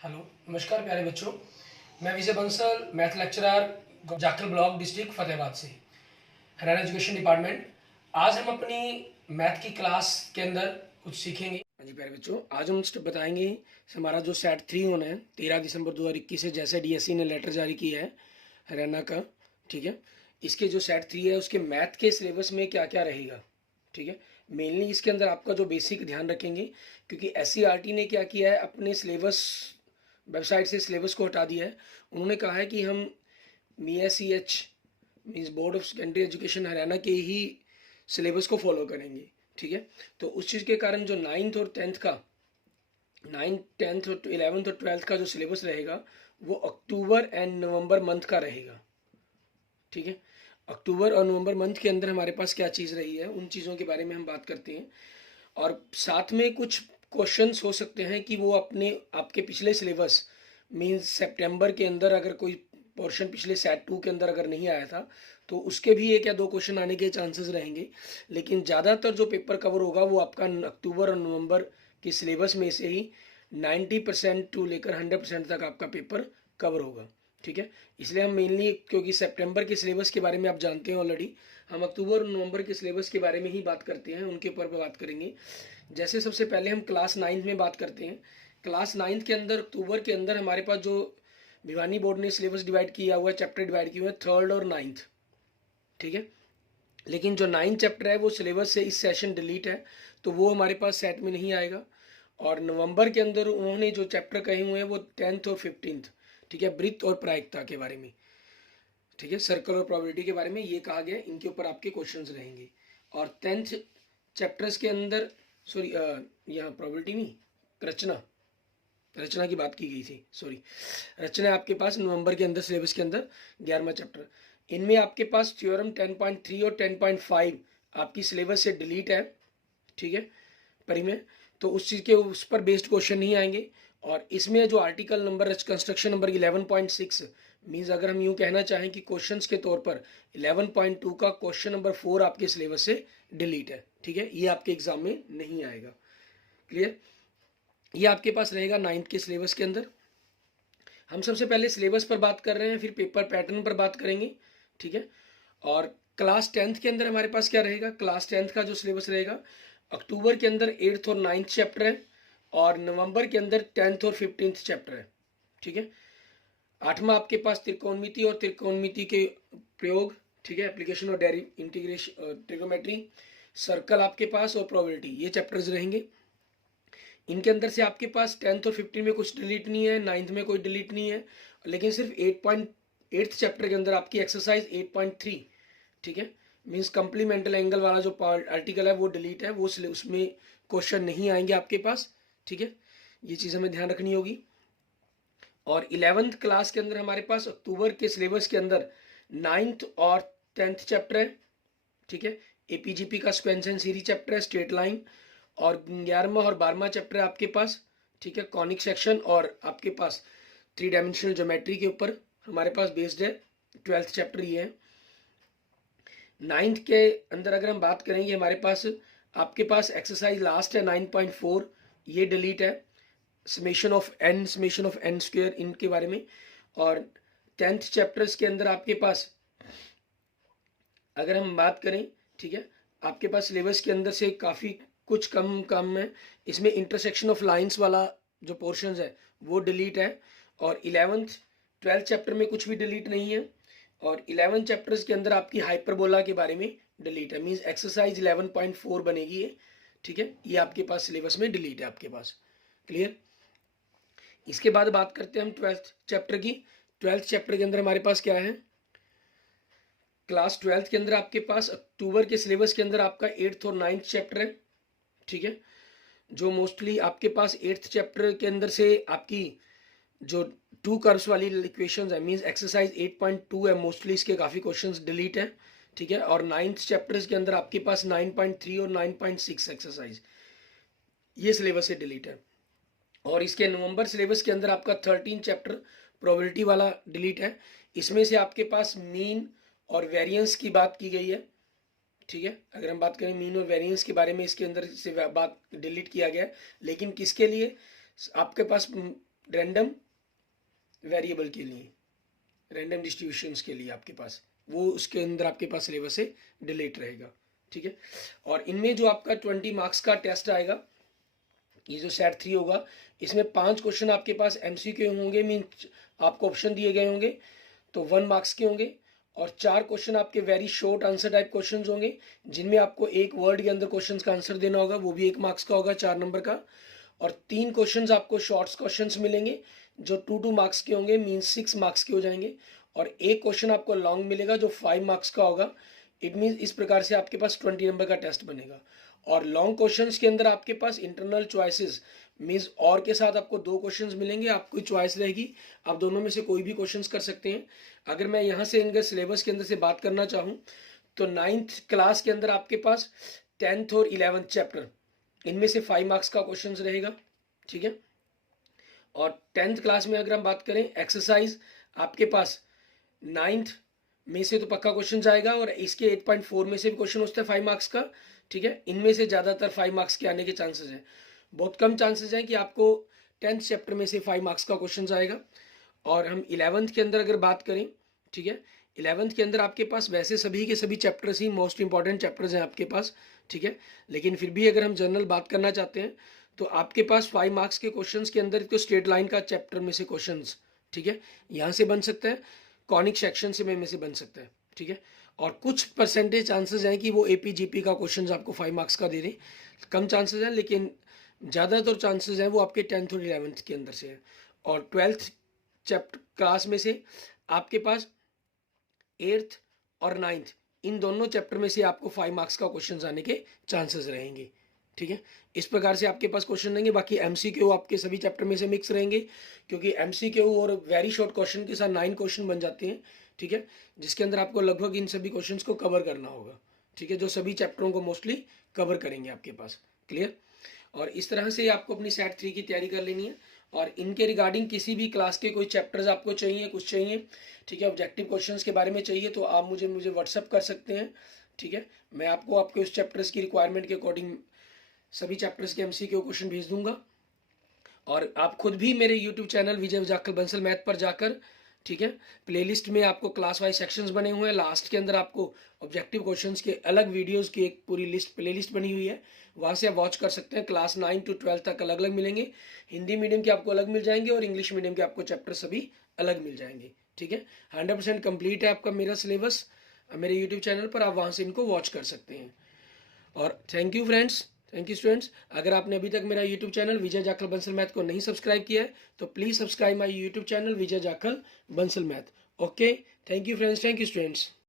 Hello, नमस्कार प्यारे बच्चों। मैं Vijay Bansal, math lecturer, Jakhal block, district Fatehabad से, हरियाणा एजुकेशन डिपार्टमेंट। आज हम अपनी मैथ की क्लास के अंदर कुछ सीखेंगे। हाँ जी प्यारे बच्चों, आज हम बताएंगे हमारा जो सेट 3 होना है 13 दिसंबर 2021 से, जैसे डीएससी ने लेटर जारी किया है हरियाणा का, ठीक है। इसके जो सेट 3 है उसके मैथ के सिलेबस में क्या क्या रहेगा, ठीक है। मेनली इसके अंदर आपका जो बेसिक ध्यान रखेंगे, क्योंकि एससीईआरटी ने क्या किया है, अपने सिलेबस वेबसाइट से सिलेबस को हटा दिया है। उन्होंने कहा है कि हम BSEH means board of secondary education Haryana के ही सिलेबस को फॉलो करेंगे, ठीक है। तो उस चीज़ के कारण जो 9th और 10th का 9th 10th और 11th और 12th का जो सिलेबस रहेगा वो अक्टूबर एंड नवंबर मंथ का रहेगा, ठीक है। अक्टूबर और नवंबर मंथ के अंदर हमारे पास क्या चीज़ रही है, उन चीज़ों के बारे में हम बात करते हैं। और साथ में कुछ क्वेश्चंस हो सकते हैं कि वो अपने आपके पिछले सिलेबस मीन्स सितंबर के अंदर अगर कोई पोर्शन पिछले सेट 2 के अंदर अगर नहीं आया था तो उसके भी एक या दो क्वेश्चन आने के चांसेस रहेंगे। लेकिन ज़्यादातर जो पेपर कवर होगा वो आपका अक्टूबर और नवंबर के सिलेबस में से ही 90% टू लेकर 100% तक आपका पेपर कवर होगा, ठीक है। इसलिए हम मेनली, क्योंकि सितंबर के सिलेबस के बारे में आप जानते हैं ऑलरेडी, हम अक्टूबर और नवंबर के सिलेबस के बारे में ही बात करते हैं, उनके ऊपर बात करेंगे। जैसे सबसे पहले हम क्लास 9 में बात करते हैं। क्लास 9 के अंदर अक्टूबर के अंदर हमारे पास जो भिवानी बोर्ड ने सिलेबस डिवाइड किया हुआ है, चैप्टर डिवाइड किए हुए हैं 3rd और 9th, ठीक है। लेकिन जो 9th चैप्टर है वो सिलेबस से इस सेशन डिलीट है, तो वो हमारे पास सेट में नहीं आएगा। और नवंबर के अंदर उन्होंने जो चैप्टर कहे हुए हैं वो 10th और 15th, ठीक है, वृत्त और प्रायिकता के बारे में, ठीक है, सर्कल और प्रोबेबिलिटी के बारे में ये कहा गया, इनके ऊपर आपके क्वेश्चंस रहेंगे। और 10th चैप्टर्स के अंदर, सॉरी यहाँ प्रोबेबिलिटी नहीं, रचना रचना की बात की गई थी, सॉरी। रचना आपके पास नवंबर के अंदर सिलेबस के अंदर 11वां चैप्टर। इनमें आपके पास थ्योरम 10.3 और 10.5 आपकी सिलेबस से डिलीट है, ठीक है, परी में। तो उस चीज़ के उस पर बेस्ड क्वेश्चन नहीं आएंगे। और इसमें जो article number construction number 11.6 means, अगर हम यूँ कहना चाहें कि क्वेश्चंस के तौर पर 11.2 का क्वेश्चन नंबर 4 आपके सिलेबस से डिलीट है, ठीक है, ये आपके एग्जाम में नहीं आएगा। क्लियर, ये आपके पास रहेगा 9th के सिलेबस के अंदर। हम सबसे पहले सिलेबस पर बात कर रहे हैं, फिर पेपर पैटर्न पर बात करेंगे, ठीक है। और क्लास 10th के अंदर हमारे पास क्या रहेगा, क्लास 10th का जो सिलेबस रहेगा, अक्टूबर के अंदर 8th और 9th चैप्टर है, और नवंबर के अंदर 10th और 15th चैप्टर है, ठीक है। 8वां आपके पास त्रिकोणमिति और त्रिकोणमिति के प्रयोग, ठीक है, एप्लीकेशन और इंटीग्रेशन ट्रिग्नोमेट्री, सर्कल आपके पास, और प्रोबेबिलिटी, ये चैप्टर्स रहेंगे। इनके अंदर से आपके पास 10th और 15 में कुछ डिलीट नहीं है, 9th में कोई डिलीट नहीं है, लेकिन सिर्फ 8.8 चैप्टर के अंदर आपकी एक्सरसाइज 8.3, ठीक है, मीन्स कंप्लीमेंटल एंगल वाला जो आर्टिकल है वो डिलीट है, वो उसमें क्वेश्चन नहीं आएंगे आपके पास, ठीक है। ये चीज़ हमें ध्यान रखनी होगी। और 11th क्लास के अंदर हमारे पास अक्टूबर के सिलेबस के अंदर 9th और 10th चैप्टर है, ठीक है। एपीजीपी का स्क्वेंस सीरीज चैप्टर है, स्ट्रेट लाइन, और 11वां और 12वां चैप्टर है आपके पास, ठीक है, कॉनिक सेक्शन, और आपके पास 3 डायमेंशनल ज्योमेट्री के ऊपर हमारे पास बेस्ड है 12th चैप्टर ये है। 9th के अंदर अगर हम बात करेंगे, हमारे पास आपके पास एक्सरसाइज लास्ट है 9.4, ये डिलीट है, समेशन ऑफ एन स्क्वायर, इनके बारे में। और 10th चैप्टर्स के अंदर आपके पास अगर हम बात करें, ठीक है, आपके पास सिलेबस के अंदर से काफ़ी कुछ कम है। इसमें इंटरसेक्शन ऑफ लाइंस वाला जो पोर्शंस है वो डिलीट है। और 11th 12th चैप्टर में कुछ भी डिलीट नहीं है। और 11 चैप्टर्स के अंदर आपकी हाइपरबोला के बारे में डिलीट है, मीन्स एक्सरसाइज 11.4 बनेगी ये, ठीक है, ये आपके पास सिलेबस में डिलीट है आपके पास। क्लियर, इसके बाद बात करते हैं हम 12th चैप्टर की। 12th चैप्टर के अंदर हमारे पास क्या है, क्लास 12th के अंदर आपके पास अक्टूबर के सिलेबस के अंदर आपका 8th और 9th चैप्टर है, ठीक है, जो मोस्टली आपके पास 8th चैप्टर के अंदर से आपकी जो 2 कर्व्स वाली इक्वेशंस है, मींस एक्सरसाइज 8.2 है, मोस्टली इसके काफ़ी क्वेश्चंस डिलीट है, ठीक है। और 9th चैप्टर्स के अंदर आपके पास 9.3 और 9.6 एक्सरसाइज, ये सिलेबस से डिलीट है। और इसके नवंबर सिलेबस के अंदर आपका 13 चैप्टर प्रोबेबिलिटी वाला डिलीट है। इसमें से आपके पास मीन और वेरिएंस की बात की गई है, ठीक है। अगर हम बात करें मीन और वेरिएंस के बारे में, इसके अंदर से बात डिलीट किया गया है, लेकिन किसके लिए, आपके पास रैंडम वेरिएबल के लिए, रैंडम डिस्ट्रीब्यूशंस के लिए आपके पास, वो उसके अंदर आपके पास सिलेबस से डिलीट रहेगा, ठीक है। और इनमें जो आपका 20 मार्क्स का टेस्ट आएगा, ये जो सेट 3 होगा, इसमें 5 क्वेश्चन आपके पास एमसीक्यू होंगे, मीन्स आपको ऑप्शन दिए गए होंगे तो 1 मार्क्स के होंगे, और 4 क्वेश्चन आपके very short answer type question होंगे, जिनमें आपको एक वर्ड के अंदर क्वेश्चन का आंसर देना होगा, वो भी 1 मार्क्स का होगा, 4 नंबर का। और 3 क्वेश्चंस आपको शॉर्ट्स क्वेश्चंस मिलेंगे जो 2 मार्क्स के होंगे, मीन्स 6 मार्क्स के हो जाएंगे। और एक क्वेश्चन आपको लॉन्ग मिलेगा जो 5 मार्क्स का होगा। इट मीन्स इस प्रकार से आपके पास 20 नंबर का टेस्ट बनेगा। और लॉन्ग क्वेश्चंस के अंदर आपके पास इंटरनल चॉइसेस मीन्स और के साथ आपको 2 क्वेश्चंस मिलेंगे, आपकी चॉइस रहेगी, आप दोनों में से कोई भी क्वेश्चंस कर सकते हैं। अगर मैं यहाँ से इनके सिलेबस के अंदर से बात करना चाहूँ तो 9th क्लास के अंदर आपके पास 10th और 11th चैप्टर, इनमें से 5 मार्क्स का क्वेश्चन रहेगा, ठीक है। और 10th क्लास में अगर हम बात करें एक्सरसाइज, आपके पास 9th में से तो पक्का क्वेश्चन आएगा, और इसके 8.4 में से भी क्वेश्चन होता है 5 मार्क्स का, ठीक है। इनमें से ज़्यादातर 5 मार्क्स के आने के चांसेस हैं, बहुत कम चांसेस हैं कि आपको 10th चैप्टर में से 5 मार्क्स का क्वेश्चन आएगा। और हम 11th के अंदर अगर बात करें, ठीक है, 11th के अंदर आपके पास वैसे सभी के सभी चैप्टर्स ही मोस्ट इंपॉर्टेंट चैप्टर्स हैं आपके पास, ठीक है। लेकिन फिर भी अगर हम जनरल बात करना चाहते हैं तो आपके पास 5 मार्क्स के क्वेश्चंस के अंदर तो स्ट्रेट लाइन का चैप्टर में से क्वेश्चंस, ठीक है, यहाँ से बन सकता है, कॉनिक सेक्शन से में से बन सकता है, ठीक है। और कुछ परसेंटेज चांसेस हैं कि वो एपीजीपी का क्वेश्चन आपको 5 मार्क्स का दे दें, कम चांसेस हैं, लेकिन ज़्यादातर चांसेस हैं वो आपके 10th और 11th के अंदर से है। और 12th चैप्टर क्लास में से आपके पास 8th और 9th इन दोनों चैप्टर में से आपको 5 मार्क्स का क्वेश्चन आने के चांसेस रहेंगे, ठीक है। इस प्रकार से आपके पास क्वेश्चन रहेंगे। बाकी एमसीक्यू आपके सभी चैप्टर में से मिक्स रहेंगे, क्योंकि एमसीक्यू और वेरी शॉर्ट क्वेश्चन के साथ 9 क्वेश्चन बन जाते हैं, ठीक है, जिसके अंदर आपको लगभग इन सभी क्वेश्चंस को कवर करना होगा, ठीक है, जो सभी चैप्टरों को मोस्टली कवर करेंगे आपके पास। क्लियर। और इस तरह से आपको अपनी सेट 3 की तैयारी कर लेनी है। और इनके रिगार्डिंग किसी भी क्लास के कोई चैप्टर्स आपको चाहिए, कुछ चाहिए, ठीक है, ऑब्जेक्टिव क्वेश्चंस के बारे में चाहिए, तो आप मुझे व्हाट्सअप कर सकते हैं, ठीक है। मैं आपको आपके उस चैप्टर्स की रिक्वायरमेंट के अकॉर्डिंग सभी चैप्टर्स के एमसीक्यू क्वेश्चन भेज दूंगा। और आप खुद भी मेरे यूट्यूब चैनल विजय जाखल बंसल मैथ पर जाकर, ठीक है, प्लेलिस्ट में आपको क्लास वाइज सेक्शंस बने हुए हैं, लास्ट के अंदर आपको ऑब्जेक्टिव क्वेश्चंस के अलग वीडियोस की एक पूरी लिस्ट प्लेलिस्ट बनी हुई है, वहाँ से आप वॉच कर सकते हैं। क्लास 9 to 12 तक अलग अलग मिलेंगे, हिंदी मीडियम के आपको अलग मिल जाएंगे और इंग्लिश मीडियम के आपको चैप्टर सभी अलग मिल जाएंगे, ठीक है। 100% कंप्लीट है आपका मेरा सिलेबस मेरे यूट्यूब चैनल पर, आप वहाँ से इनको वॉच कर सकते हैं। और thank you friends, thank you students. अगर आपने अभी तक मेरा यूट्यूब चैनल विजय जाखल बंसल मैथ को नहीं सब्सक्राइब किया है तो please subscribe my YouTube channel Vijay Jakhal Bansal math. Okay, thank you friends, thank you students.